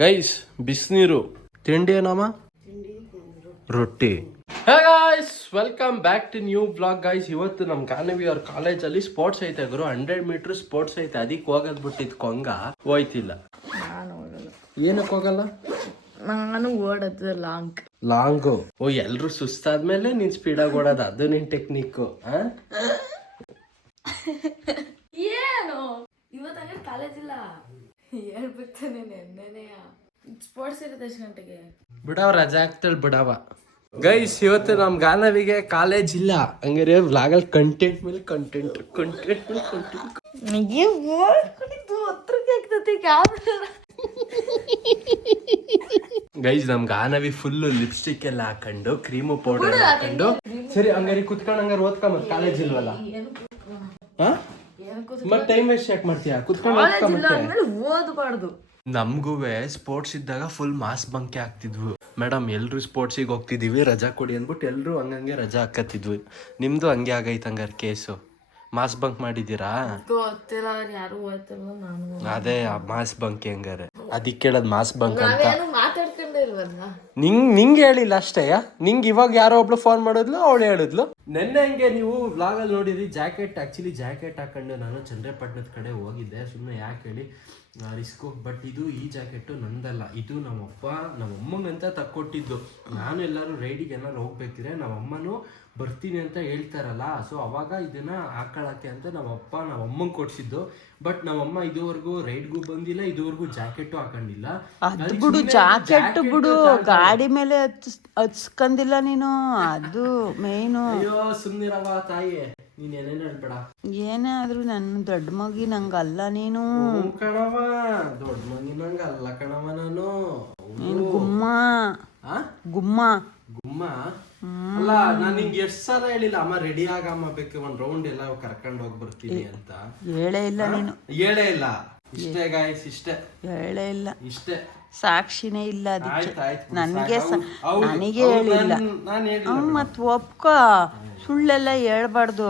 Guys ಬಿಸಿನೀರು ತಿಂಡಿ ಏನಮ್ಮ ರೊಟ್ಟಿ. Hey guys, welcome back to new blog guys. ಇವತ್ತು ನಮ್ಮ ಕಾನವಿ ಅವ್ರ ಕಾಲೇಜಲ್ಲಿ ಸ್ಪೋರ್ಟ್ಸ್ ಐತೆ ಗುರು. 100 ಮೀಟರ್ ಸ್ಪೋರ್ಟ್ಸ್ ಐತೆ. ಅದಕ್ಕೆ ಹೋಗೋದ್ ಬಿಟ್ಟಿದ್ ಕೊಂಗ ಹೋಯ್ತಿಲ್ಲ. ಏನಕ್ಕೆ ಹೋಗಲ್ಲ? ನಾನು ಓಡೋದು ಲಾಂಗು. ಓ, ಎಲ್ರು ಸುಸ್ತಾದ್ಮೇಲೆ ನೀನ್ ಸ್ಪೀಡಾಗಿ ಓಡೋದು, ಅದು ನಿನ್ ಟೆಕ್ನಿಕ್. ಏನು ಇವತ್ತ ಕಾಲೇಜ್ ಇಲ್ಲ ಹೇಳ್ಬಿಡ್ತಾನೆ. ನೆನ್ನೆನೆ ಸ್ಪೋರ್ಟ್ಸ್ ಇರುತ್ತೆ ಎಷ್ಟು ಗಂಟೆಗೆ? ಬಿಡವ ರಜಾ ಆಗ್ತಾಳ ಬಿಡವ. ಗೈಸ್, ಇವತ್ತು ನಮ್ ಗಾನವಿಗೆ ಕಾಲೇಜ್ ಇಲ್ಲ. ಹಂಗಾರೆ ವ್ಲಾಗಲ್ ಕಂಟೆಂಟ್ ಮೇಲೆ ಕಂಟೆಂಟ್. ಗೈಸ್, ನಮ್ ಗಾನವಿ ಫುಲ್ ಲಿಪ್ಸ್ಟಿಕ್ ಎಲ್ಲ ಹಾಕೊಂಡು ಕ್ರೀಮು ಪೌಡರ್ ಹಾಕೊಂಡು ಸರಿ ಹಂಗಾರಿ ಕುತ್ಕೊಂಡು ಹಂಗಾರೆ ಓದ್ಕೊಂಬ. ಕಾಲೇಜ್ ಇಲ್ವಲ್ಲ, ಮತ್ ಟೈಮ್ ವೇಸ್ಟ್ ಯಾಕೆ ಮಾಡ್ತೀಯಾ? ಕುತ್ಕೊಂಡು ಓದಬಾರ್ದು. ನಮ್ಗೂ ಸ್ಪೋರ್ಟ್ಸ್ ಇದ್ದಾಗ ಫುಲ್ ಮಾಸ್ ಬಂಕೆ ಆಗ್ತಿದ್ವು. ಮೇಡಮ್ ಎಲ್ರು ಸ್ಪೋರ್ಟ್ಸಿಗೆ ಹೋಗ್ತಿದೀವಿ, ರಜಾ ಕೊಡಿ ಅಂದ್ಬಿಟ್ಟು ಎಲ್ರು ಹಂಗಂಗೆ ರಜಾ ಹಾಕತ್ತಿದ್ವಿ. ನಿಮ್ದು ಹಂಗೆ ಆಗೈತೆ ಹಂಗಾರೆ ಕೇಸು? ಮಾಸ್ ಬಂಕ್ ಮಾಡಿದೀರಾ? ಅದೇ ಮಾಸ್ ಬಂಕ್ ಹಂಗಾರೆ. ಅದಕ್ಕೆ ಹೇಳದ್ ಮಾಸ್ ಬಂಕ್ ಅಂತ. ನಿಂಗೆ ಹೇಳಿಲ್ಲ ಅಷ್ಟೇ. ನಿಂಗೆ ಇವಾಗ ಯಾರೋ ಒಬ್ಳು ಫೋನ್ ಮಾಡಿದ್ಲು, ಅವಳು ಹೇಳಿದ್ಲು. ನೆನ್ನೆ ಹಂಗೆ ನೀವು ವ್ಲಾಗ್ ಅಲ್ಲಿ ನೋಡಿದ್ರಿ ಜಾಕೆಟ್. ಆಕ್ಚುಲಿ ಜಾಕೆಟ್ ಹಾಕೊಂಡು ನಾನು ಚಂದ್ರಪಟ್ಟಣದ ಕಡೆ ಹೋಗಿದ್ದೆ. ಸುಮ್ಮನೆ ಯಾಕೆ ಹೇಳಿ ರಿಸ್ಕು. ಬಟ್ ಇದು ಈ ಜಾಕೆಟ್ ನಂದಲ್ಲ, ಇದು ನಮ್ಮಮ್ಮಂಗಂತ ತಕ್ಕೊಟ್ಟಿದ್ದು. ನಾನು ಎಲ್ಲರೂ ರೈಡಿಗೆ ಏನಾರು ಹೋಗ್ಬೇಕಿದ್ರೆ ನಮ್ಮಮ್ಮನೂ ಬರ್ತೀನಿ ಅಂತ ಹೇಳ್ತಾರಲ್ಲ, ಸೊ ಅವಾಗ ಇದನ್ನ ಹಾಕೊಳಕ್ಕೆ ಅಂತ ನಮ್ಮಮ್ಮಂಗೆ ಕೊಡ್ಸಿದ್ದು. ಬಟ್ ನಮ್ಮಮ್ಮ ಇದುವರೆಗೂ ರೈಡ್ಗೂ ಬಂದಿಲ್ಲ, ಇದುವರೆಗೂ ಜಾಕೆಟ್ ಹಾಕೊಂಡಿಲ್ಲ. ಅದು ಬಿಡು, ಜಾಕೆಟ್ ಬಿಡು, ಗಾಡಿ ಮೇಲೆ ಹಚ್ಕಂದಿಲ್ಲ ನೀನು, ಅದು ಮೇನು. ಅಯ್ಯೋ ಸುಮ್ನಿರವ ತಾಯಿ, ನೀನ್ ಏನೇನು ಹೇಳ್ಬೇಡ. ಏನೇ ಆದ್ರೂ ನನ್ನ ದೊಡ್ಡ ಮಗಿ ನಂಗಲ್ಲ ನೀನು. ಕಣವ, ದೊಡ್ಡ ಮಗಿ ನಂಗಲ್ಲ ಕಣವ ನಾನು. ನೀನು ಗುಮ್ಮ ಗುಮ್ಮ ಗುಮ್ಮ ಅಲ್ಲ. ನಾನು ನಿಂಗೆ ಎಷ್ಟು ಸಲ ಹೇಳಿಲ್ಲ ಅಮ್ಮ ರೆಡಿ ಆಗಮ್ಮ, ಬೇಕು ಒಂದ್ ರೌಂಡ್ ಎಲ್ಲ ಕರ್ಕೊಂಡು ಹೋಗಿ ಬರ್ತೀನಿ ಅಂತ. ಹೇಳೇ ಇಲ್ಲ ನೀನು. ಹೇಳೇ ಇಲ್ಲ. ಇಷ್ಟೇ ಗಾಯ್ಸ್, ಇಷ್ಟೇ. ಹೇಳೇ ಇಲ್ಲ. ಇಷ್ಟೇ. ಸಾಕ್ಷಿನೇ ಇಲ್ಲ ಅದಕ್ಕೆ. ನನಗೆ ಹೇಳಿಲ್ಲ. ಮತ್ ಒಪ್ಕೋ, ಸುಳ್ಳೆಲ್ಲ ಹೇಳ್ಬಾರ್ದು.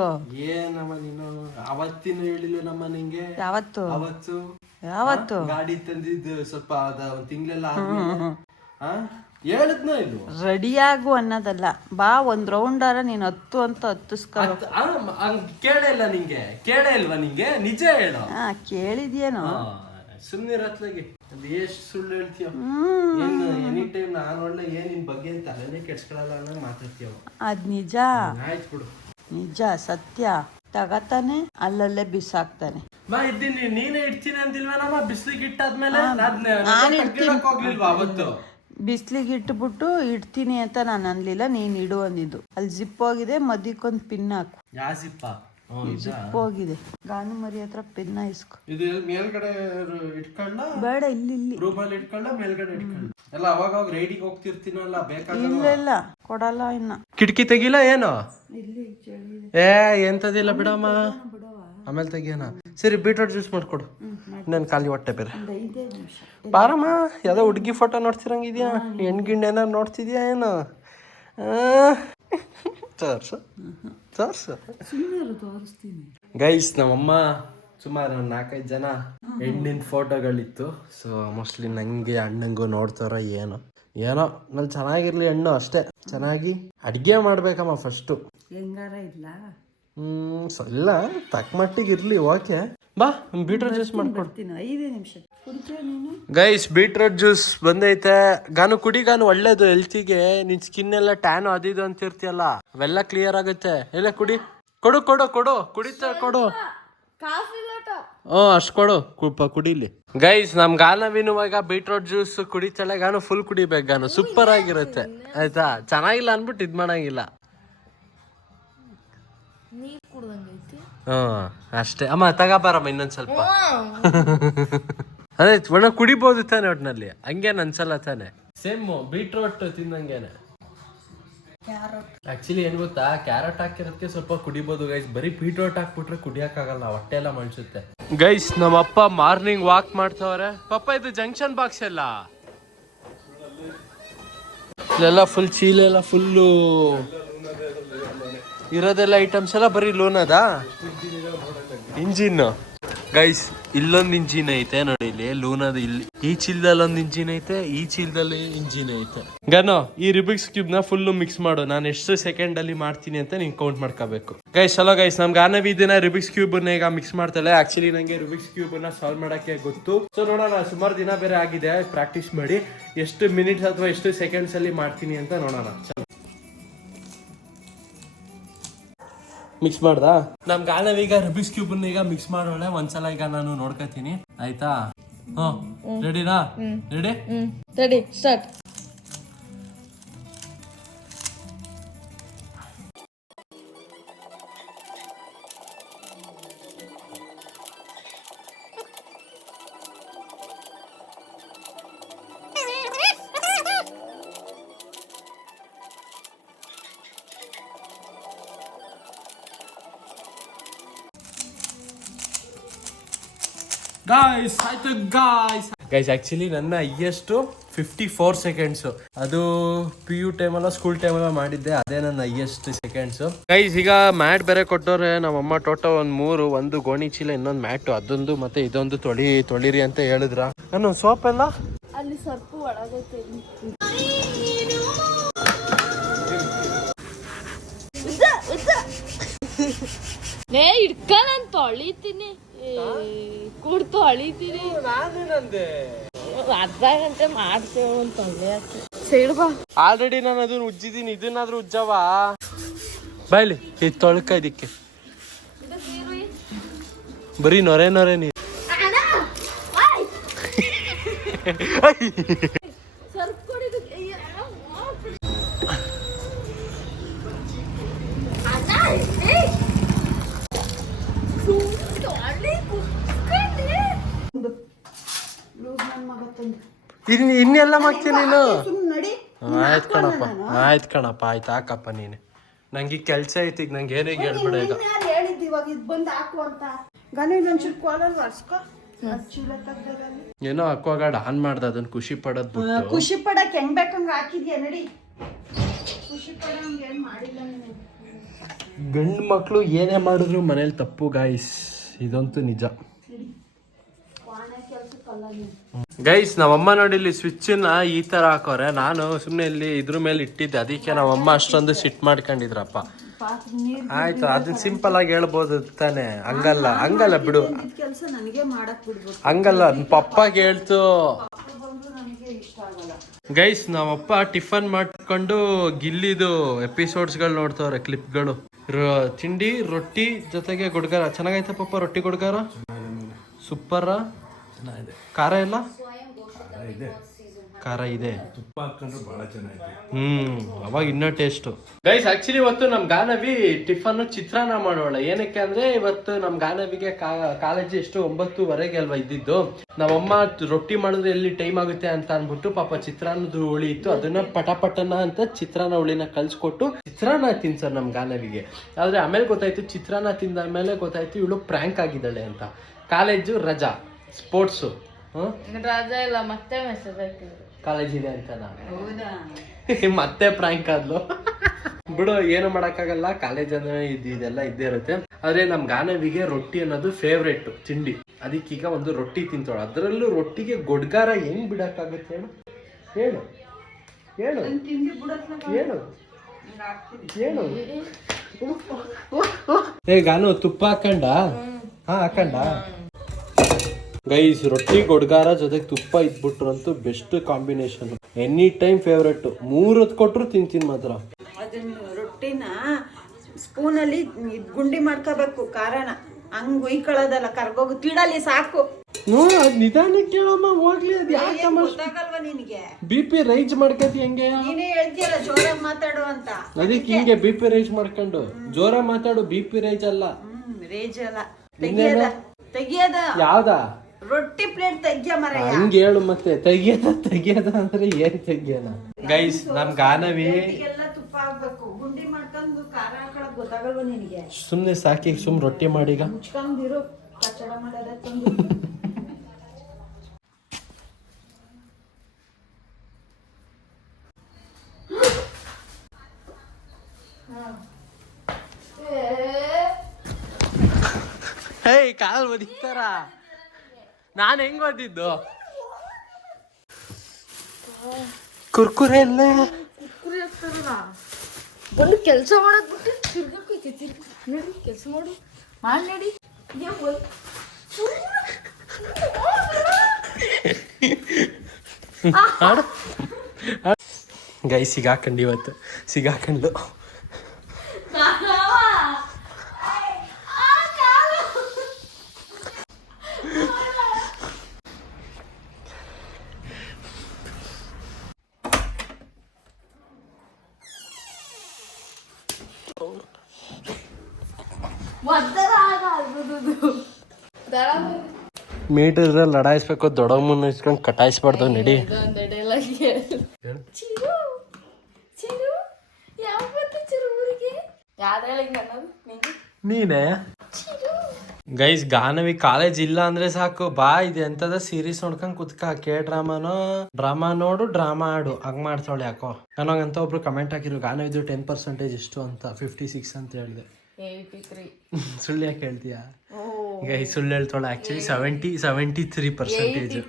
ಏನಮ್ಮ ನೀನು ಅವತ್ತಿನ ಹೇಳಿಲ್ಲ ನಮ್ಮ ನಿಂಗೆ? ಯಾವತ್ತು ಯಾವತ್ತು ಗಾಡಿ ತಂದಿದ್ದು ಸ್ವಲ್ಪ ಒಂದ್ ತಿಂಗಳೆಲ್ಲ ಹೇಳಿದ್ನ ಇದು ರೆಡಿಯಾಗು ಅನ್ನೋದಲ್ಲ. ಬಾ ಒಂದ್ ರೌಂಡಾರ ನೀನ್ ಹತ್ತು ಅಂತ ಹತ್ತಿಸ್ಕೊ. ಕೇಳೇ ಇಲ್ಲ ನಿಂಗೆ? ಕೇಳೇ ಇಲ್ವಾ ನಿಂಗೆ? ನಿಜ ಹೇಳು. ಕೇಳಿದ್ಯೇನೋ? ಸುಮ್ನಿರತ್ಲಾಗಿ ಅದು ಎಷ್ಟು ಸುಳ್ಳು ಹೇಳ್ತೀಯ. ಎನಿ ಟೈಮ್ ನಾನು ಒಳ್ಳೆ ನಿನ್ ಬಗ್ಗೆ ತಲೆನೇ ಕೆಡ್ಸ್ಕೊಳಲ್ಲ ಅನ್ನಂಗ್ ಮಾತಾಡ್ತೀಯ. ಅದ್ ನಿಜ. ಆಯ್ತು ಬಿಡು, ನಿಜ ಸತ್ಯ. ತಗತಾನೆ ಅಲ್ಲಲ್ಲೇ ಬಿಸಾಕ್ತಾನೆ. ಇದ್ದೀನಿ. ನೀನೇ ಇಡ್ತೀನಿ ಅಂದಿಲ್ವೇನಮ್ಮ? ಬಿಸ್ಲಿಗೆ ಇಟ್ಟಾದ್ಮೇಲೆ ಹೋಗ್ಲಿಲ್ವಾ ಅವತ್ತು? ಬಿಸ್ಲಿಗೆ ಇಟ್ಬಿಟ್ಟು ಇಡ್ತೀನಿ ಅಂತ ನಾನು ಅನ್ಲಿಲ್ಲ, ನೀನ್ ಇಡು ಅಂದಿದ್ದು. ಅಲ್ಲಿ ಜಿಪ್ ಹೋಗಿದೆ, ಮದಿಕೊಂದ್ ಪಿನ್ ಹಾಕು. ಯಾವ ಜಿಪ್ಪ? ಜಿಪ್ ಹೋಗಿದೆ. ಗಾನು ಮರಿ ಹತ್ರ ಪಿನ್ನ ಇಸ್ಕೊ. ಇದು ಮೇಲ್ಗಡೆ ಇಟ್ಕೊಳ್ಳ? ಬೇಡ, ಇಲ್ಲಿ ರೂಮಲ್ಲಿ ಇಟ್ಕೊಳ್ಳ, ಮೇಲ್ಗಡೆ ಇಟ್ಕೊಳ್ಳ. ಎಲ್ಲ ಅವಾಗ ರೈಡಿಗೆ ಹೋಗ್ತಿರ್ತೀನಲ್ಲ, ಬೇಕಾಗಲ್ಲ. ಇಲ್ಲ ಕೊಡಲ್ಲ. ಇನ್ನ ಕಿಟಕಿ ತೆಗಿಲ್ಲ ಏನು? ಎಂತದಿಲ್ಲ ಬಿಡಮ್ಮ, ಆಮೇಲೆ ತೆಗಿಯೋಣ. ಸರಿ, ಬೀಟ್ರೋಟ್ ಜ್ಯೂಸ್ ಮಾಡ್ಕೊಡು. ನನ್ ಖಾಲಿ ಹೊಟ್ಟೆ ಬೇರೆ. ಬಾರಮ್ಮ, ಯಾವ್ದೋ ಹುಡುಗಿ ಫೋಟೋ ನೋಡ್ತಿರಂಗಿದ್ಯಾ? ಹೆಣ್ಗಿಂಡ್ ಏನಾರು ನೋಡ್ತಿದ್ಯಾ ಏನು? ಗೈಸ್, ನಮ್ಮಮ್ಮ ಸುಮಾರು 4-5 ಜನ ಹೆಣ್ಣಿನ ಫೋಟೋಗಳಿತ್ತು. ಸೊ ಮೋಸ್ಟ್ಲಿ ನಂಗೆ ಅಣ್ಣಂಗೂ ನೋಡ್ತಾರ ಏನೋ ನಲ್ಲಿ ಚೆನ್ನಾಗಿರ್ಲಿ ಹೆಣ್ಣು ಅಷ್ಟೇ. ಚೆನ್ನಾಗಿ ಅಡ್ಗೆ ಮಾಡ್ಬೇಕಮ್ಮ ಫಸ್ಟು. ಹೆಂಗಾರ ಇಲ್ಲ ಇಲ್ಲ, ತಕ್ಕ ಮಟ್ಟಿಗೆ ಇರ್ಲಿ. ಓಕೆ, ಬಾ ಬೀಟ್ರೋಟ್ ಜ್ಯೂಸ್ ಮಾಡ್ಕೊಡ್ತೀನಿ. 5 ನಿಮಿಷ ಗೈಸ್, ಬೀಟ್ರೋಟ್ ಜ್ಯೂಸ್ ಬಂದೈತೆ. ಗಾನು ಕುಡಿ, ಗಾನು ಒಳ್ಳೇದು ಹೆಲ್ತಿಗೆ. ನಿನ್ ಸ್ಕಿನ್ ಎಲ್ಲ ಟ್ಯಾನ್ ಅದು ಅಂತಿರ್ತಿಯಲ್ಲ, ಅವೆಲ್ಲ ಕ್ಲಿಯರ್ ಆಗುತ್ತೆ. ಎಲ್ಲ ಕುಡಿ. ಕೊಡು ಕುಡಿತ ಕೊಡು. ಅಷ್ಟು ಕೊಡು, ಕುಡಿಲಿ. ಗೈಸ್, ನಮ್ ಗಾನವಿನ ಇವಾಗ ಬೀಟ್ರೋಟ್ ಜ್ಯೂಸ್ ಕುಡಿತಾಳೆ. ಗಾನು ಫುಲ್ ಕುಡಿಬೇಕು. ಗಾನು ಸೂಪರ್ ಆಗಿರುತ್ತೆ, ಆಯ್ತಾ? ಚೆನ್ನಾಗಿಲ್ಲ ಅನ್ಬಿಟ್ಟು ಇದ್ ಮಾಡಂಗಿಲ್ಲ. ಅಷ್ಟೇ ಅಮ್ಮ, ತಗೋಬಾರಮ್ಮ ಇನ್ನೊಂದ್ ಸ್ವಲ್ಪ. ಅದೇ ಒಣ ಕುಡಿಬಹುದು ತಾನೆ ಒಟ್ನಲ್ಲಿ, ಹಂಗೇನ್ ಅನ್ಸಲ್ಲ ತಾನೆ? Same beetroot ತಿಂದಂಗೇನೆ. ಆಕ್ಚುಲಿ ಏನ್ ಗೊತ್ತಾ, ಕ್ಯಾರೆಟ್ ಹಾಕಿರೋದಕ್ಕೆ ಸ್ವಲ್ಪ ಕುಡಿಬಹುದು ಗೈಸ್. ಬರೀ ಬೀಟ್ರೋಟ್ ಹಾಕ್ಬಿಟ್ರೆ ಕುಡಿಯಕ್ಕಾಗಲ್ಲ, ಹೊಟ್ಟೆ ಎಲ್ಲ ಮಳ್ಸುತ್ತೆ. ಗೈಸ್, ನಮ್ಮಪ್ಪ ಮಾರ್ನಿಂಗ್ ವಾಕ್ ಮಾಡ್ತವ್ರೆ. ಪಪ್ಪ, ಇದು ಜಂಕ್ಷನ್ ಬಾಕ್ಸ್ ಎಲ್ಲ ಫುಲ್ ಚೀಲ ಎಲ್ಲ ಫುಲ್ಲು ಇರೋದೆಲ್ಲ ಐಟಮ್ಸ್ ಎಲ್ಲ ಬರೀ ಲೋನ್ ಅದ. ಇಂಜಿನ್ ಗೈಸ್ ಇಲ್ಲೊಂದು ಇಂಜಿನ್ ಐತೆ ನೋಡಿ, ಇಲ್ಲಿ ಲೂನದ ಇಲ್ಲಿ ಈ ಚೀಲದಲ್ಲಿ ಒಂದು ಇಂಜಿನ್ ಐತೆ, ಈ ಚೀಲದಲ್ಲಿ ಇಂಜಿನ್ ಐತೆ. ಗನೋ ಈ ರಿಬಿಕ್ಸ್ ಕ್ಯೂಬ್ ನ ಫುಲ್ ಮಿಕ್ಸ್ ಮಾಡು, ನಾನು ಎಷ್ಟು ಸೆಕೆಂಡ್ ಅಲ್ಲಿ ಮಾಡ್ತೀನಿ ಅಂತ ನೀನ್ ಕೌಂಟ್ ಮಾಡ್ಕೋಬೇಕು. ಗೈಸ್ ಚಲೋ ಗೈಸ್, ನಮ್ಗೆ ಆನವಿ ಇದನ್ನ ರಿಬಿಕ್ಸ್ ಕ್ಯೂಬ್ ಈಗ ಮಿಕ್ಸ್ ಮಾಡ್ತಾಳೆ. ಆಕ್ಚುಲಿ ನಂಗೆ ರಿಬಿಕ್ಸ್ ಕ್ಯೂಬ್ ನ ಸಾಲ್ವ್ ಮಾಡಕ್ಕೆ ಗೊತ್ತು. ಸೊ ನೋಡೋಣ, ಸುಮಾರು ದಿನ ಬೇರೆ ಆಗಿದೆ ಪ್ರಾಕ್ಟೀಸ್ ಮಾಡಿ, ಎಷ್ಟು ಮಿನಿಟ್ಸ್ ಅಥವಾ ಎಷ್ಟು ಸೆಕೆಂಡ್ಸ್ ಅಲ್ಲಿ ಮಾಡ್ತೀನಿ ಅಂತ ನೋಡೋಣ. ಮಿಕ್ಸ್ ಮಾಡ್ದಾ? ನಮ್ ಗಾನವಿ ಈಗ ರುಬಿಕ್ಸ್ ಕ್ಯೂಬ್ ಈಗ ಮಿಕ್ಸ್ ಮಾಡೋಳೆ. ಒಂದ್ಸಲ ಈಗ ನಾನು ನೋಡ್ಕೊತೀನಿ, ಆಯ್ತಾ? ರೆಡಿನಾ? Ready ready start. ಗಾಯ್ಸ್ ಆಯ್ತು ಗೈಸ್ ಆಕ್ಚುಲಿ ನನ್ನ ಹೈಯೆಸ್ಟ್ 54 ಸೆಕೆಂಡ್ಸ್. ಅದು ಪಿ ಯು ಟೈಮಲ್ಲ ಸ್ಕೂಲ್ ಟೈಮಲ್ಲ ಮಾಡಿದ್ದೆ, ಅದೇ ನನ್ನ ಹೈಯೆಸ್ಟ್ ಸೆಕೆಂಡ್ಸ್. ಗೈಸ್ ಈಗ ಮ್ಯಾಟ್ ಬೇರೆ ಕೊಟ್ಟವ್ರೆ ನಮ್ಮಮ್ಮ. ಟೋಟಲ್ ಒಂದು ಗೋಣಿ ಚೀಲ, ಇನ್ನೊಂದು ಮ್ಯಾಟು, ಅದೊಂದು ಮತ್ತೆ ಇದೊಂದು ತೊಳಿರಿ ಅಂತ ಹೇಳಿದ್ರ. ನಾನು ಸೋಪ್ ಎಲ್ಲ ಅಲ್ಲಿ ಸ್ವಲ್ಪ ಒಳಗೈತೆ. ನೇ ಇಡ್ಕ ನಾನು ತೊಳಿತೀನಿ, ಕೂಡ್ತು ಅಳಿತೀನಿ. ಅರ್ಧ ಗಂಟೆ ಮಾಡ್ತೇವೆ ಅಂತ ಬಾ. ಆಲ್ರೆಡಿ ನಾನು ಅದನ್ನ ಉಜ್ಜಿದೀನಿ, ಇದನ್ನಾದ್ರೂ ಉಜ್ಜವ ಬಾಯ್ಲಿ. ಇದು ತೊಳ್ಕ, ಇದಕ್ಕೆ ಬರೀ ನೊರೆ ನೀರು. ಇನ್ನೆಲ್ಲ ಮಾಡ್ತೀನಿ ನೀನು. ಆಯ್ತು ಕಣಪ್ಪ ಆಯ್ತು, ಹಾಕಪ್ಪ ನೀನು. ನಂಗೆ ಈ ಕೆಲ್ಸ ಐತಿ, ಈಗ ನಂಗೆ ಏನೇ ಹೇಳ್ಬೇಡ. ಏನೋ ಅಕ್ವಾಗಾರ್ಡ್ ಆನ್ ಮಾಡ್ದ, ಅದನ್ನ ಖುಷಿ ಪಡೋದ್ ಬಿಟ್ಟು. ಖುಷಿ ಪಡಕ್ ಹೆಂಗ್ ಬೇಕಂಗ ಹಾಕಿದ್ಯಾ ನಡಿ. ಖುಷಿ ಪಡಂಗ್ ಏನ್ ಮಾಡಿಲ್ಲ ನೀನು. ಗಂಡು ಮಕ್ಳು ಏನೇ ಮಾಡಿದ್ರು ಮನೇಲಿ ತಪ್ಪು ಗಾಯ್ಸ್, ಇದಂತೂ ನಿಜ. ಗೈಸ್ ನಾವಮ್ಮ ನೋಡಿ ಇಲ್ಲಿ ಸ್ವಿಚ್ ನ ಈ ತರ ಹಾಕೋರೆ. ನಾನು ಸುಮ್ನೆ ಇಲ್ಲಿ ಇದ್ರ ಮೇಲೆ ಇಟ್ಟಿದ್ದೆ, ಅದಕ್ಕೆ ನಾವಮ್ಮ ಅಷ್ಟೊಂದು ಸಿಟ್ ಮಾಡ್ಕೊಂಡಿದ್ರಪ್ಪ. ಆಯ್ತು, ಅದನ್ನ ಸಿಂಪಲ್ ಆಗಿ ಹೇಳ್ಬೋದು ತಾನೆ. ಹಂಗಲ್ಲ ಬಿಡು, ಹಂಗಲ್ಲ ಪಪ್ಪಾಗೆ ಹೇಳ್ತು. ಗೈಸ್ ನಾವಪ್ಪ ಟಿಫನ್ ಮಾಡ್ಕೊಂಡು ಗಿಲ್ಲಿದು ಎಪಿಸೋಡ್ಸ್ಗಳು ನೋಡ್ತವ್ರೆ, ಕ್ಲಿಪ್ಗಳು. ತಿಂಡಿ ರೊಟ್ಟಿ ಜೊತೆಗೆ ಗುಡ್ಗಾರ. ಚೆನ್ನಾಗೈತೆ ಪಪ್ಪ ರೊಟ್ಟಿ ಗುಡ್ಗಾರ? ಸೂಪರ. ಚೆನ್ನಾಗಿದೆ. ಖಾರ ಎಲ್ಲ ಖಾರ ಇದೆ, ತುಪ್ಪ ಹಾಕೊಂಡ್ರೆ ಬಹಳ ಚೆನ್ನಾಗಿದೆ. ಅವಾಗ ಇನ್ನೂ ಟೇಸ್ಟು. ಗೈಸ್ ಆಕ್ಚುಲಿ ಇವತ್ತು ನಮ್ ಗಾನವಿ ಟಿಫನ್ ಚಿತ್ರಾನ್ನ ಮಾಡೋಣ. ಏನಕ್ಕೆ ಅಂದ್ರೆ ಇವತ್ತು ನಮ್ ಗಾನವಿಗೆ ಕಾಲೇಜ್ ಎಷ್ಟು 9:30 ಅಲ್ವಾ ಇದ್ದಿದ್ದು. ನಮ್ಮಮ್ಮ ರೊಟ್ಟಿ ಮಾಡಿದ್ರೆ ಎಲ್ಲಿ ಟೈಮ್ ಆಗುತ್ತೆ ಅಂತ ಅನ್ಬಿಟ್ಟು ಪಾಪ ಚಿತ್ರಾನ್ನದ ಹುಳಿ ಇತ್ತು, ಅದನ್ನ ಪಟಪಟನ ಅಂತ ಚಿತ್ರಾನ್ನ ಹುಳಿನ ಕಲ್ಸ್ಕೊಟ್ಟು ಚಿತ್ರಾನ್ನ ತಿನ್ಸರ್ ನಮ್ ಗಾನವಿಗೆ. ಆದ್ರೆ ಆಮೇಲೆ ಗೊತ್ತಾಯ್ತು, ಚಿತ್ರಾನ್ನ ತಿಂದ ಮೇಲೆ ಗೊತ್ತಾಯ್ತು ಇವಳು ಪ್ರ್ಯಾಂಕ್ ಆಗಿದ್ದಾಳೆ ಅಂತ. ಕಾಲೇಜು ರಜಾ, ಸ್ಪೋರ್ಟ್ಸು ರಜಾ ಇಲ್ಲ, ಮತ್ತೆ ಮೆಸೇಜ್ ಹಾಕಿದ್ರು ಕಾಲೇಜ್ ಇದೆ ಅಂತ. ಮತ್ತೆ ಪ್ರ್ಯಾಂಕ್ ಆದ್ಲು ಬಿಡು, ಏನು ಮಾಡಕ್ಕಾಗಲ್ಲ. ಕಾಲೇಜ್ ಅಂದ್ರೆ ಇದೆಲ್ಲ ಇದ್ದೇ ಇರುತ್ತೆ. ಆದ್ರೆ ನಮ್ ಗಾನವಿಗೆ ರೊಟ್ಟಿ ಅನ್ನೋದು ಫೇವ್ರೇಟ್ ತಿಂಡಿ, ಅದಕ್ಕೀಗ ಒಂದು ರೊಟ್ಟಿ ತಿಂತಾಳೆ. ಅದರಲ್ಲೂ ರೊಟ್ಟಿಗೆ ಗೊಡ್ಗಾರ ಹೆಂಗ್ ಬಿಡಕ್ಕಾಗುತ್ತೆ ಹೇಳು ಹೇಳು ಹೇಳು ಹೇಳು. ಏ ಗಾನು ತುಪ್ಪ ಹಾಕಂಡ? ಹಾಕಂಡ. ಗೈಸ್ ರೊಟ್ಟಿ ಗೊಡ್ಗಾರ ಜೊತೆಗೆ ತುಪ್ಪ ಇದ್ಬಿಟ್ರು ಅಂತೂ best combination, any time favourite. 3 ಹೊತ್ತು ಕೊಟ್ರು ತಿಂತೀನಿ ಮಾತ್ರ. ಅದನ್ನ ರೊಟ್ಟಿನ ಸ್ಪೂನಲ್ಲಿ ಗುಂಡಿ ಮಾಡ್ಕೋಬೇಕು, ಕಾರಣ ಹಂಗ್ ಉಯ್ಕೊಳ್ಳೋದಲ್ಲ, ಕರ್ಗೋಗು ತಿಳಲಿ ಸಾಕು. ಅದ್ ನಿಧಾನಕ್ಕೆ ಕೇಳಮ್ಮ, ಹೋಗ್ಲಿ. ಅದ್ ಯಾಕೆ ಗೊತ್ತಾಗಲ್ವಾ ನಿನಗೆ? BP ರೈಸ್ ಮಾಡ್ಕತಿ ಹೆಂಗೆ? ನೀನೇ ಹೇಳ್ತೀಯಲ್ಲ ಜೋರಾಗಿ ಮಾತಾಡು ಅಂತ, ಅದಕ್ಕೆ ಹಿಂಗೆ BP ರೈಸ್ ಮಾಡ್ಕೊಂಡು ಜೋರ ಮಾತಾಡು. BP ರೈಸ್ ಅಲ್ಲ, ರೇಜ್ ಅಲ್ಲ, ತೆಗಿಯದ. ಯಾವ್ದ? ರೊಟ್ಟಿ ಪ್ಲೇಟ್ ತೆಗ್ಯ ಮರ. ಹಂಗೆ ಹೇಳು ಮತ್ತೆ. ತೆಗಿಯದ ಅಂದ್ರೆ ಏನ್ ತೆಗಿಯೋಣ? ಗೈಸ್ ನಮ್ ಗಾನವಿ ಎಲ್ಲ ತುಪ್ಪ ಹಾಕ್ಬೇಕು, ಗುಂಡಿ ಮಾಡ್ಕೊಂಡು ಖಾರ ಹಾಕೊಳಕ್ ಗೊತ್ತಾಗಲ್ವಾ ನಿನಗೆ? ಸುಮ್ನೆ ಸಾಕಿ, ರೊಟ್ಟಿ ಮಾಡೀಗ ಮುಚ್ಕೊಂಡಿರು, ಕಚ್ಚಡ ಮಾಡೋದ ತಂದು. ಏಯ್ ಕಾಲ್ ಬದಿತಾರ ನಾನು ಹೆಂಗ್ ಓದಿದ್ದು ಕುರ್ಕುರೆ ಎಲ್ಲ ಬಂದು ಕೆಲಸ ಮಾಡೋದ್ ಬಿಟ್ಟು ತಿರ್ಗಕ್ಕೆ ನಡಿ ಕೆಲಸ ಮಾಡು ಮಾಡಿ ನಡಿ ಗೈ ಸಿಗಾಕಂಡು ಇವತ್ತು ಸಿಗಾಕಂಡು ಮೀಟರ್ ಲಡಾಯಿಸ್ಬೇಕು ದೊಡ್ಡ ಮುನ್ನ ಇಸ್ಕೊಂಡು ಕಟಾಯಿಸ್ಬಾರ್ದು ನಡಿ ನೀನೇ ಗೈಸ್ ಗಾನವಿ ಕಾಲೇಜ್ ಇಲ್ಲ ಅಂದ್ರೆ ಸಾಕು ಬಾ ಇದೆ ಎಂತದ ಸೀರೀಸ್ ನೋಡ್ಕೊಂಡ್ ಕುತ್ಕ ಡ್ರಾಮಾ ನೋಡು ಡ್ರಾಮಾ ಆಡು ಹಂಗ್ ಮಾಡ್ತಾಳೆ ಯಾಕೋ ನನಗಂತ ಒಬ್ರು ಕಮೆಂಟ್ ಹಾಕಿರು ಗಾನವಿದು 10% ಇಷ್ಟು ಅಂತ 56 ಅಂತ ಹೇಳಿದೆ ಸುಳ್ಳು ಯಾಕೆ ಹೇಳ್ತೀಯಾ ಗೈಸ್ ಸುಳ್ಳು ಹೇಳ್ತಾಳೆ ಆಕ್ಚುಲಿ 73%.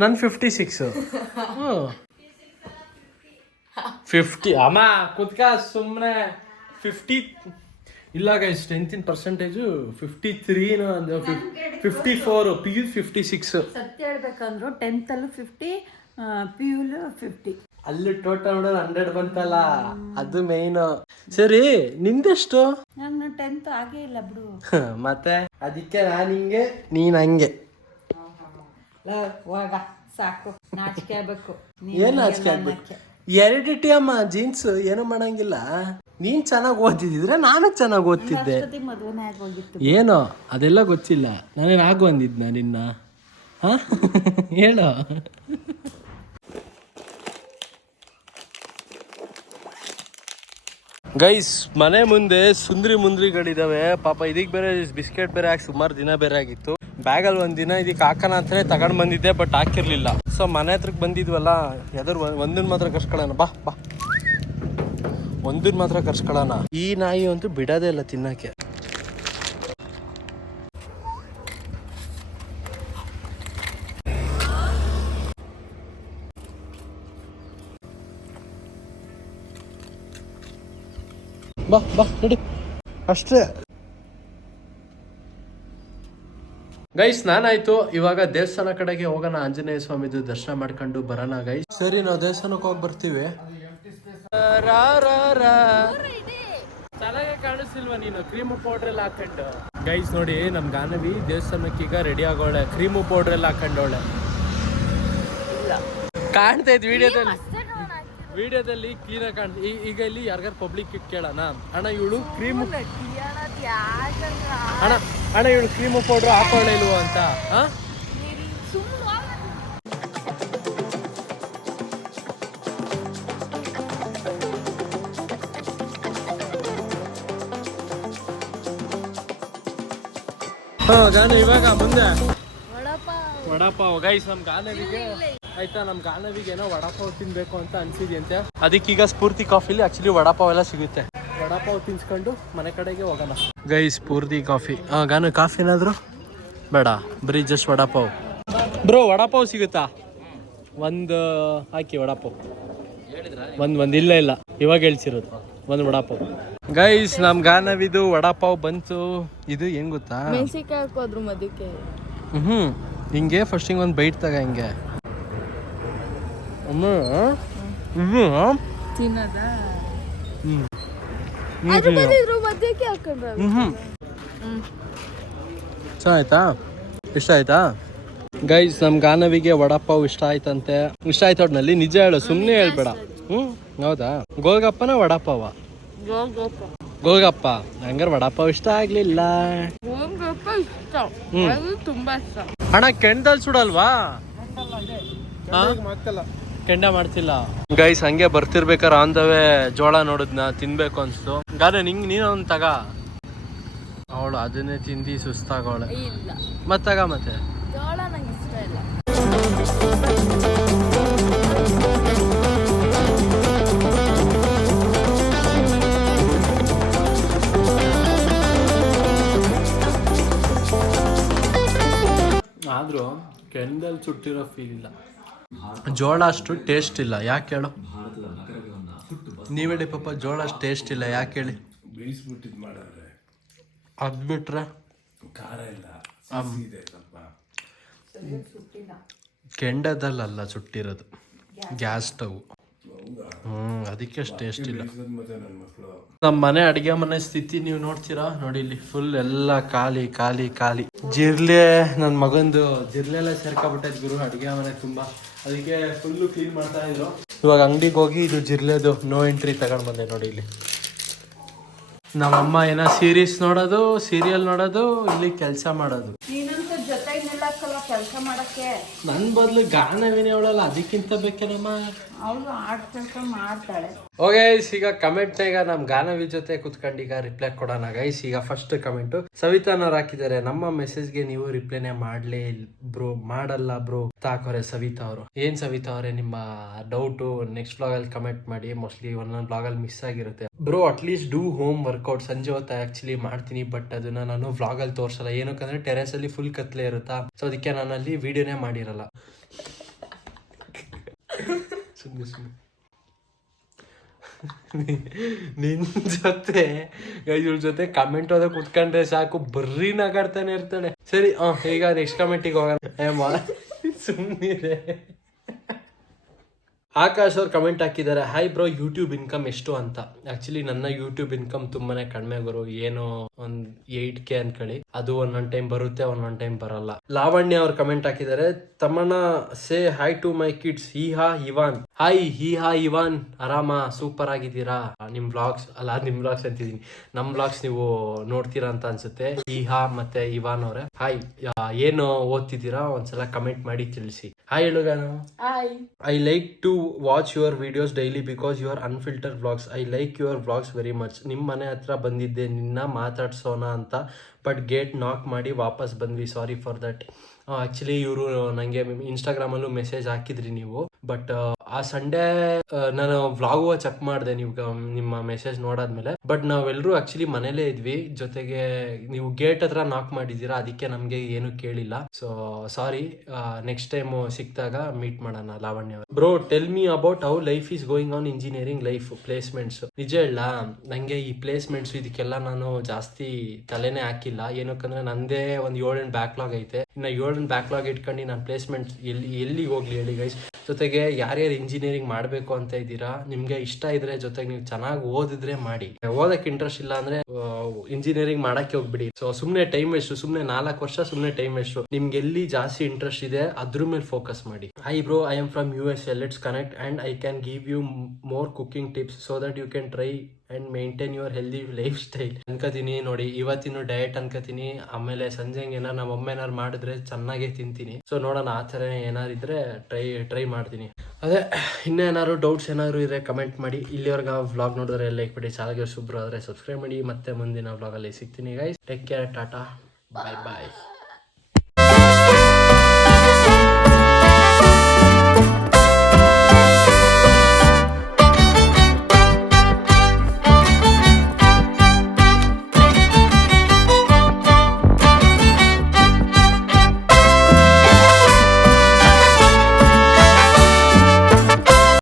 ನನ್ 56 50 ಅಮ್ಮ ಕುತ್ಕ ಸುಮ್ನೆ 50 ಇಲ್ಲ ಗೈಸ್ 10% 53 54 PU 56 ಸತ್ಯ ಹೇಳ್ಬೇಕಂದ್ರು 10th ಅಲ್ಲೂ 50 PU 50 ಅಲ್ಲಿ ಟೋಟಲ್ 100 ಬಂತಲ್ಲ ಅದು ಮೇನ್. ಸರಿ ನಿಂದೆಷ್ಟು? ನಾನು 10th ಆಗೇ ಇಲ್ಲ ಬಿಡು. ಮತ್ತೆ ಅದಕ್ಕೆ ನಾನು ಹಿಂಗೆ ನೀನ್ ಹಂಗೆ ಹೋಗ ಸಾಕು ನಾಚಿಕೆ ಆಗ್ಬೇಕು. ಏನ್ ನಾಚಿಕೆ ಆಗ್ಬೇಕು? ಎರಿಡಿಟಿ ಅಮ್ಮ ಜೀನ್ಸ್ ಏನು ಮಾಡಂಗಿಲ್ಲ. ನೀನ್ ಚೆನ್ನಾಗಿ ಓದಿದ್ರೆ ನಾನು ಚೆನ್ನಾಗಿ ಓದ್ತಿದ್ದೆ. ಮದುವೆನೇ ಆಗೋಗಿತ್ತು ಏನೋ ಅದೆಲ್ಲ ಗೊತ್ತಿಲ್ಲ. ನಾನೇನು ಆಗ ಬಂದಿದ್ನ ನಿನ್ನ ಹೇಳೋ. ಗೈಸ್ ಮನೆ ಮುಂದೆ ಮುಂದ್ರಿಗಳಿದಾವೆ ಪಾಪ. ಇದಕ್ಕೆ ಬೇರೆ ಬಿಸ್ಕೆಟ್ ಬೇರೆ ಹಾಕಿ ಸುಮಾರು ದಿನ ಬೇರೆ ಆಗಿತ್ತು. ಬ್ಯಾಗಲ್ಲಿ ಒಂದಿನ ಇದಕ್ಕೆ ಹಾಕೋಣ ಅಂತಾನೆ ತಗೊಂಡ್ ಬಂದಿದ್ದೆ, ಬಟ್ ಹಾಕಿರ್ಲಿಲ್ಲ. ಸೊ ಮನೆ ಹತ್ರಕ್ಕೆ ಬಂದಿದ್ವಲ್ಲ, ಯಾವ್ದಾರು ಒಂದನ್ ಮಾತ್ರ ಕರ್ಸ್ಕೊಳ್ಳೋಣ. ಬಾ ಬಾ ಒಂದನ್ ಮಾತ್ರ ಕರ್ಸ್ಕೊಳ್ಳೋಣ. ಈ ನಾಯಿ ಅಂತೂ ಬಿಡೋದೇ ಇಲ್ಲ ತಿನ್ನಕ್ಕೆ. ಬಾ ಬಾ ನಡಿ ಅಷ್ಟೇ. ಗೈಸ್ ಸ್ನಾನಾಯ್ತು, ಇವಾಗ ದೇವಸ್ಥಾನ ಕಡೆಗೆ ಹೋಗೋಣ. ಆಂಜನೇಯ ಸ್ವಾಮಿದು ದರ್ಶನ ಮಾಡ್ಕೊಂಡು ಬರೋಣ ಗೈಸ್. ಸರಿ ನಾವು ದೇವಸ್ಥಾನಕ್ಕೆ ಹೋಗಿ ಬರ್ತೀವಿ. ತಲೆಗೆ ಕಾಣಿಸ್ತಿಲ್ವಾ ನೀನು ಕ್ರೀಮು ಪೌಡ್ರ್ ಎಲ್ಲ ಹಾಕೊಂಡು? ಗೈಸ್ ನೋಡಿ ನಮ್ ಗಾನವಿ ದೇವಸ್ಥಾನಕ್ಕೆ ಈಗ ರೆಡಿ ಆಗೋಳೆ, ಕ್ರೀಮು ಪೌಡ್ರ್ ಎಲ್ಲ ಹಾಕೊಂಡವಳೆ. ಕಾಣ್ತಾ ಇದ್ ವಿಡಿಯೋದಲ್ಲಿ ಕ್ಲೀನ್ ಆಗಿ ಕಾಣ್ತ. ಈಗ ಇಲ್ಲಿ ಯಾರಿಗಾರು ಪಬ್ಲಿಕ್ ಕೇಳೋಣ, ಅಣ್ಣ ಇವಳು ಕ್ರೀಮು ಅಣ್ಣ ಇವಳು ಕ್ರೀಮು ಪೌಡ್ರ್ ಹಾಕೊಳ್ಳೆ ಇಲ್ವೋ ಅಂತ. ಗಾನ ಇವಾಗ ಮುಂದೆ ವಡಾಪಾವ್. ಗೈಸ್ ನಮ್ ಗಾನವಿಗೆ ಆಯ್ತಾ, ನಮ್ ಗಾನವಿಗೆ ಏನೋ ವಡಾಪಾವ್ ತಿನ್ಬೇಕು ಅಂತ ಅನ್ಸಿದ್ಯಂತೆ. ಅದಕ್ಕೀಗ ಸ್ಫೂರ್ತಿ ಕಾಫಿಲಿ ಆಕ್ಚುಲಿ ವಡಾಪಾವ್ ಎಲ್ಲ ಸಿಗುತ್ತೆ. ವಡಾಪಾವ್ ತಿನ್ಸ್ಕೊಂಡು ಮನೆ ಕಡೆಗೆ ಹೋಗೋಣ. ಗೈಸ್ ಸ್ಫೂರ್ತಿ ಕಾಫಿ. ಗಾನ ಕಾಫಿ ಏನಾದ್ರು ಬೇಡ, ಬರೀ ಜಸ್ಟ್ ವಡಾಪಾವ್. ಬ್ರೋ ವಡಾಪಾವ್ ಸಿಗುತ್ತಾ? ಒಂದು ಹಾಕಿ ವಡಾಪಾವ್. ಒಂದ್ ಇಲ್ಲ ಇವಾಗ ಹೇಳ್ಸಿರೋದು ಒಂದು ವಡಾಪಾವ್. ಗೈಸ್ ನಮ್ ಗಾನವಿದು ವಡಾಪಾವ್ ಬಂತು. ಇದು ಹೆಂಗ್ ಗೊತ್ತಾ, ಮೆಣಸಿನ್ಕಾಯಿ ಹಾಕೋದ್ರು ಮದಕ್ಕೆ. ಹಿಂಗೆ ಫಸ್ಟ್ ಹಿಂಗೆ ಒಂದು ಬೈಟ್ ತಗ ಹಿಂಗೆ ತಿನ್ನದ ಚೆನ್ನಾಯ್ತಾ? ಇಷ್ಟ ಆಯ್ತಾ? ಗೈಸ್ ನಮ್ ಗಾನವಿಗೆ ವಡಾಪಾವ್ ಇಷ್ಟ ಆಯ್ತಂತೆ. ಇಷ್ಟ ಆಯ್ತು ಒಟ್ನಲ್ಲಿ, ನಿಜ ಹೇಳು, ಸುಮ್ನೆ ಹೇಳ್ಬೇಡ. ಹೌದಾ? ಗೋಲ್ಗಪ್ಪನ ವಡಾಪಾವ? ಗೋಲ್ಗಪ್ಪ. ಹಂಗಾರೆ ವಡಾಪಾವ್ ಇಷ್ಟ ಆಗ್ಲಿಲ್ಲ. ತುಂಬಾ ಇಷ್ಟ. ಅಣ್ಣ ಕೆಂಡದಲ್ಲಿ ಸುಡಲ್ವಾ? ಕೆಂಡ ಮಾಡ್ತಿಲ್ಲ. ಗೈಸ್ ಹಂಗೆ ಬರ್ತಿರ್ಬೇಕಾರೆ ಆನ್ ದ ವೇ ಜೋಳ ನೋಡಿದ್ನ, ತಿನ್ಬೇಕು ಅನ್ಸ್ತು. ಗಾನ ನೀನೊಂದು ತಗ. ಅವಳು ಅದನ್ನೇ ತಿಂದು ಸುಸ್ತಾಗವಳೆ. ಮತ್ತಾಗ ಮತ್ತೆ ಜೋಳ ನಂಗೆ ಇಷ್ಟ ಇಲ್ಲ. ಕೆಂಡಲ್ಲಿ ಸುಟ್ಟಿರೋ ಫೀಲ್ ಇಲ್ಲ. ಜೋಳ ಅಷ್ಟು ಟೇಸ್ಟ್ ಇಲ್ಲ, ಯಾಕೆ ಹೇಳು? ನೀವೇಳಿ ಪಾಪ, ಜೋಳ ಅಷ್ಟು ಟೇಸ್ಟ್ ಇಲ್ಲ, ಯಾಕೆ ಹೇಳಿ? ಬೇಯಿಸ್ಬಿಟ್ಟಿದ್ದು ಮಾಡಿದ್ರೆ ಅದು ಬಿಟ್ರೆ ಖಾರ ಇಲ್ಲ, ಇದೆ ಸ್ವಲ್ಪ. ಕೆಂಡದಲ್ಲ ಸುಟ್ಟಿರೋದು, ಗ್ಯಾಸ್ ಸ್ಟವ್. ಅದಕ್ಕೆ ಅಷ್ಟು ಟೇಸ್ಟ್ ಇಲ್ಲ. ಮತ್ತೆ ನನ್ನ ಮಕ್ಕಳು ನಮ್ಮ ಮನೆ ಅಡುಗೆ ಮನೆ ಸ್ಥಿತಿ ನೀವು ನೋಡ್ತೀರಾ ನೋಡಿ, ಇಲ್ಲಿ ಫುಲ್ ಎಲ್ಲ ಖಾಲಿ ಖಾಲಿ ಖಾಲಿ. ಜಿರ್ಲೆ ನನ್ನ ಮಗಂದು ಜಿರ್ಲೆಲ್ಲ ಸೇರ್ಕೊಬಿಟ್ಟೈತೆ ಗುರು ಅಡುಗೆ ಮನೆ ತುಂಬ. ಅದಕ್ಕೆ ಫುಲ್ಲು ಕ್ಲೀನ್ ಮಾಡ್ತಾ ಇದ್ರು. ಇವಾಗ ಅಂಗಡಿಗೆ ಹೋಗಿ ಇದು ಜಿರ್ಲೆದು ನೋ ಎಂಟ್ರಿ ತಗೊಂಡು ಬಂದೆ ನೋಡಿ. ಇಲ್ಲಿ ನಮ್ಮಮ್ಮ ಏನೋ ಸೀರೀಸ್ ನೋಡೋದು, ಸೀರಿಯಲ್ ನೋಡೋದು, ಇಲ್ಲಿ ಕೆಲಸ ಮಾಡೋದು. ನೀನಂತೂ ಜೊತೆಗೆ ನಿಲ್ಲಕ್ಕಲ್ಲ ಕೆಲಸ ಮಾಡಕ್ಕೆ. ನನ್ನ ಬದಲು ಗಾನವಿನೇ ಅವಳಲ್ಲ, ಅದಕ್ಕಿಂತ ಬೇಕೇನಮ್ಮ. ಅವಳು ಆಡ್ ಕೆಲಸ ಮಾಡ್ತಾಳೆ. ಓಕೆ ಈಗ ಕಮೆಂಟ್ನಾಗ ನಮ್ಮ ಗಾನವಿ ಜೊತೆ ಕುತ್ಕೊಂಡು ಈಗ ರಿಪ್ಲೈ ಕೊಡೋಣ ಗೈಸ್. ಈಗ ಫಸ್ಟ್ ಕಮೆಂಟು ಸವಿತಾನವ್ರು ಹಾಕಿದ್ದಾರೆ, ನಮ್ಮ ಮೆಸೇಜ್ಗೆ ನೀವು ರಿಪ್ಲೈನೇ ಮಾಡಲೇ ಬ್ರೋ, ಮಾಡಲ್ಲ ಬ್ರೋ ಹಾಕೋರೆ ಸವಿತಾ ಅವರು. ಏನ್ ಸವಿತಾ ಅವರೇ ನಿಮ್ಮ ಡೌಟು? ನೆಕ್ಸ್ಟ್ ಬ್ಲಾಗಲ್ಲಿ ಕಮೆಂಟ್ ಮಾಡಿ, ಮೋಸ್ಟ್ಲಿ ಒಂದೊಂದು ಬ್ಲಾಗಲ್ಲಿ ಮಿಸ್ ಆಗಿರುತ್ತೆ. Bro at least do home workout. ಸಂಜೆ ಹೊತ್ತು ಆ್ಯಕ್ಚುಲಿ ಮಾಡ್ತೀನಿ, ಬಟ್ ಅದನ್ನ ನಾನು ವ್ಲಾಗಲ್ಲಿ ತೋರಿಸಲ್ಲ. ಏನಕ್ಕಂದ್ರೆ ಟೆರೆಸಲ್ಲಿ ಫುಲ್ ಕತ್ಲೆ ಇರುತ್ತಾ, ಸೊ ಅದಕ್ಕೆ ನಾನು ಅಲ್ಲಿ ವಿಡಿಯೋನೇ ಮಾಡಿರಲ್ಲ. ಸುಮ್ಮನೆ ನಿನ್ ಜೊತೆ ಇವ್ರ ಜೊತೆ ಕಮೆಂಟ್ ಓದೋ ಕುತ್ಕೊಂಡ್ರೆ ಸಾಕು, ಬರ್ರಿ ನಗಾಡ್ತಾನೆ ಇರ್ತಾನೆ. ಸರಿ ಈಗ ನೆಕ್ಸ್ಟ್ ಕಮೆಂಟಿಗೆ ಹೋಗೋಣ. ಸುಮ್ಮನಿದೆ. ಆಕಾಶ್ ಅವ್ರು ಕಮೆಂಟ್ ಹಾಕಿದ್ದಾರೆ, ಹಾಯ್ ಬ್ರೋ ಯೂಟ್ಯೂಬ್ ಇನ್ಕಮ್ ಎಷ್ಟು ಅಂತ. ಆಕ್ಚುಲಿ ನನ್ನ ಯೂಟ್ಯೂಬ್ ಇನ್ಕಮ್ ತುಂಬಾನೇ ಕಡಿಮೆ ಗುರು, ಏನೋ ಒಂದ್ 8K ಅನ್ಕೊಳ್ಳಿ. ಅದು ಒಂದೊಂದ್ ಟೈಮ್ ಬರುತ್ತೆ, ಒಂದೊಂದ್ ಟೈಮ್ ಬರಲ್ಲ. ಲಾವಣ್ಯ ಅವ್ರು ಕಮೆಂಟ್ ಹಾಕಿದ್ದಾರೆ, Thammanna say hi to my kids ಹೀಹಾ ಇವಾನ್. ಹಾಯ್ ಹೀಹಾ ಇವಾನ್, ಆರಾಮ ಸೂಪರ್ ಆಗಿದ್ದೀರಾ? ನಿಮ್ ಬ್ಲಾಗ್ಸ್ ಅಲ್ಲ, ನಿಮ್ ಬ್ಲಾಗ್ಸ್ ಅಂತಿದೀನಿ, ನಮ್ ಬ್ಲಾಗ್ಸ್ ನೀವು ನೋಡ್ತೀರಾ ಅಂತ ಅನ್ಸುತ್ತೆ. ಹೀಹಾ ಮತ್ತೆ ಇವಾನ್ ಅವ್ರೆ ಹಾಯ್. ಏನು ಓದ್ತಿದ್ದೀರಾ ಒಂದ್ಸಲ ಕಮೆಂಟ್ ಮಾಡಿ ತಿಳಿಸಿ. ಹಾಯ್ ಹೇಳುಗಾನ. I like to watch your videos daily because your unfilter vlogs. I like your vlogs very much. ನಿಮ್ಮ ಮನೆ ಹತ್ರ ಬಂದಿದ್ದೆ ನಿನ್ನ ಮಾತಾಡ್ಸೋಣ ಅಂತ, ಬಟ್ ಗೇಟ್ ನಾಕ್ ಮಾಡಿ ವಾಪಸ್ ಬಂದ್ವಿ, ಸಾರಿ ಫಾರ್ ದಟ್. ಆಕ್ಚುಲಿ ಇವರು ನನಗೆ ಇನ್ಸ್ಟಾಗ್ರಾಮಲ್ಲೂ ಮೆಸೇಜ್ ಹಾಕಿದ್ರಿ ನೀವು, ಬಟ್ ಆ ಸಂಡೇ ನಾನು ವ್ಲಾಗು ಚೆಕ್ ಮಾಡಿದೆ ನೀವು ನಿಮ್ಮ ಮೆಸೇಜ್ ನೋಡಾದ್ಮೇಲೆ. ಬಟ್ ನಾವೆಲ್ಲರೂ ಆಕ್ಚುಲಿ ಮನೇಲೇ ಇದ್ವಿ, ಜೊತೆಗೆ ನೀವು ಗೇಟ್ ಹತ್ರ ನಾಕ್ ಮಾಡಿದ್ದೀರಾ, ಅದಕ್ಕೆ ನಮಗೆ ಏನು ಕೇಳಿಲ್ಲ. ಸೊ ಸಾರಿ, ನೆಕ್ಸ್ಟ್ ಟೈಮ್ ಸಿಕ್ತಾಗ ಮೀಟ್ ಮಾಡೋಣ. Lavanya bro tell me about how life is going on engineering life placements. ನಿಜ ಹೇಳ, ನಂಗೆ ಈ ಪ್ಲೇಸ್ಮೆಂಟ್ಸ್ ಇದಕ್ಕೆಲ್ಲ ನಾನು ಜಾಸ್ತಿ ತಲೆನೇ ಹಾಕಿಲ್ಲ. ಏನಕ್ಕಂದ್ರೆ ನಂದೇ ಒಂದು 7 ಬ್ಯಾಕ್ಲಾಗ್ ಐತೆ. ಇನ್ನು 7 ಬ್ಯಾಕ್ಲಾಗ್ ಇಟ್ಕೊಂಡು ನಾನು ಪ್ಲೇಸ್ಮೆಂಟ್ ಎಲ್ಲಿಗೆ ಹೋಗ್ಲಿ ಹೇಳಿ ಗೈಸ್. ಜೊತೆಗೆ ಯಾರ್ಯಾರು ಇಂಜಿನಿಯರಿಂಗ್ ಮಾಡಬೇಕು ಅಂತ ಇದ್ದೀರಾ, ನಿಮ್ಗೆ ಇಷ್ಟ ಇದ್ರೆ, ಜೊತೆಗೆ ನೀವು ಚೆನ್ನಾಗಿ ಓದಿದ್ರೆ ಮಾಡಿ. ಓದಕ್ಕೆ ಇಂಟ್ರೆಸ್ಟ್ ಇಲ್ಲ ಅಂದ್ರೆ ಇಂಜಿನಿಯರಿಂಗ್ ಮಾಡಕ್ಕೆ ಹೋಗ್ಬಿಡಿ. ಸೊ ಸುಮ್ನೆ ಟೈಮ್ ವೇಸ್ಟ್, ಸುಮ್ನೆ 4 ವರ್ಷ ಸುಮ್ನೆ ಟೈಮ್ ವೇಸ್ಟ್. ನಿಮ್ಗೆ ಎಲ್ಲಿ ಜಾಸ್ತಿ ಇಂಟ್ರೆಸ್ಟ್ ಇದೆ ಅದ್ರ ಮೇಲೆ ಫೋಕಸ್ ಮಾಡಿ. Hi bro, I am from USA, let's connect and I can give you more cooking tips so that you can try and maintain your healthy lifestyle. ಅನ್ಕೋತೀನಿ ನೋಡಿ, ಇವತ್ತಿನ ಡಯಟ್ ಅನ್ಕೋತೀನಿ, ಆಮೇಲೆ ಸಂಜೆಗೆ ಏನಾರು ನಮ್ಮ ಅಮ್ಮ ಏನಾರು ಮಾಡಿದ್ರೆ ಚೆನ್ನಾಗೇ ತಿಂತೀನಿ. ಸೊ ನೋಡೋಣ, ಆ ಥರ ಏನಾರು ಇದ್ರೆ ಟ್ರೈ ಮಾಡ್ತೀನಿ. ಅದೇ ಇನ್ನೇನಾದ್ರು ಡೌಟ್ಸ್ ಏನಾದ್ರು ಇದ್ರೆ ಕಮೆಂಟ್ ಮಾಡಿ. ಇಲ್ಲಿವರೆಗೆ ವ್ಲಾಗ್ ನೋಡಿದ್ರೆ ಲೈಕ್ ಬಿಡಿ, ಚಾನಲ್ಗೆ ಶುಭ್ರ ಆದರೆ ಸಬ್ಸ್ಕ್ರೈಬ್ ಮಾಡಿ. ಮತ್ತೆ ಮುಂದಿನ ವ್ಲಾಗಲ್ಲಿ ಸಿಗ್ತೀನಿ ಗೈಸ್. ಟೇಕ್ ಕೇರ್, ಟಾಟಾ, ಬಾಯ್ ಬಾಯ್.